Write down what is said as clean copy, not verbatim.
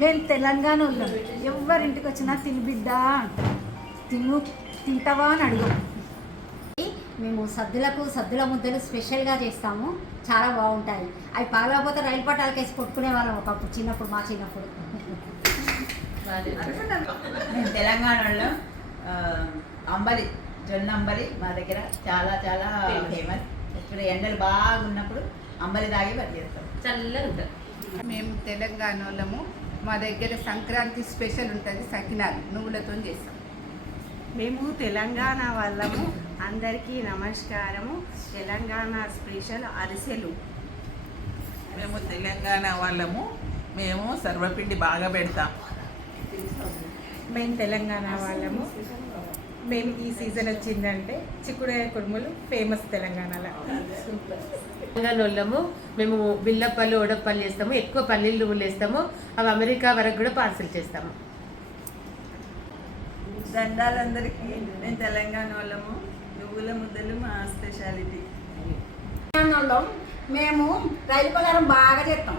మేము తెలంగాణ వాళ్ళం. ఎవరింటికి వచ్చినా తిని బిడ్డ అంటారు. తింటావా అని అడుగు. మేము సద్దుల ముద్దలు స్పెషల్గా చేస్తాము. చాలా బాగుంటాయి. అవి పగలకపోతే రైలు పట్టాలకేసి కొట్టుకునే వాళ్ళం ఒకప్పుడు చిన్నప్పుడు, మా చిన్నప్పుడు. మేము తెలంగాణలో అంబలి, జొన్న అంబలి మా దగ్గర చాలా చాలా ఫేమస్. ఇప్పుడు ఎండలు బాగున్నప్పుడు అంబలి తాగి బతికేస్తాం, చల్లగా ఉంటుంది. మేము తెలంగాణ వాళ్ళము. మా దగ్గర సంక్రాంతి స్పెషల్ ఉంటుంది, సకినాలు నువ్వులతో చేస్తాం. మేము తెలంగాణ వాళ్ళము. అందరికీ నమస్కారము. తెలంగాణ స్పెషల్ అరిసెలు. మేము తెలంగాణ వాళ్ళము. మేము సర్వపిండి బాగా పెడతాం. మేము తెలంగాణ వాళ్ళము. మేము ఈ సీజన్ వచ్చిందంటే చిక్కుడుకాయ కుడుములు ఫేమస్ తెలంగాణలో. తెలంగాణ వాళ్ళము. మేము బిల్లపల్లి, ఓడపల్లి వేస్తాము. ఎక్కువ పల్లీలు నువ్వులు వేస్తాము. అవి అమెరికా వరకు కూడా పార్సల్ చేస్తాము. దండాలందరికీ. మేము తెలంగాణ వాళ్ళము. నువ్వుల ముద్దలు మా స్పెషాలిటీ. మేము రైలు పలారం బాగా చేస్తాం.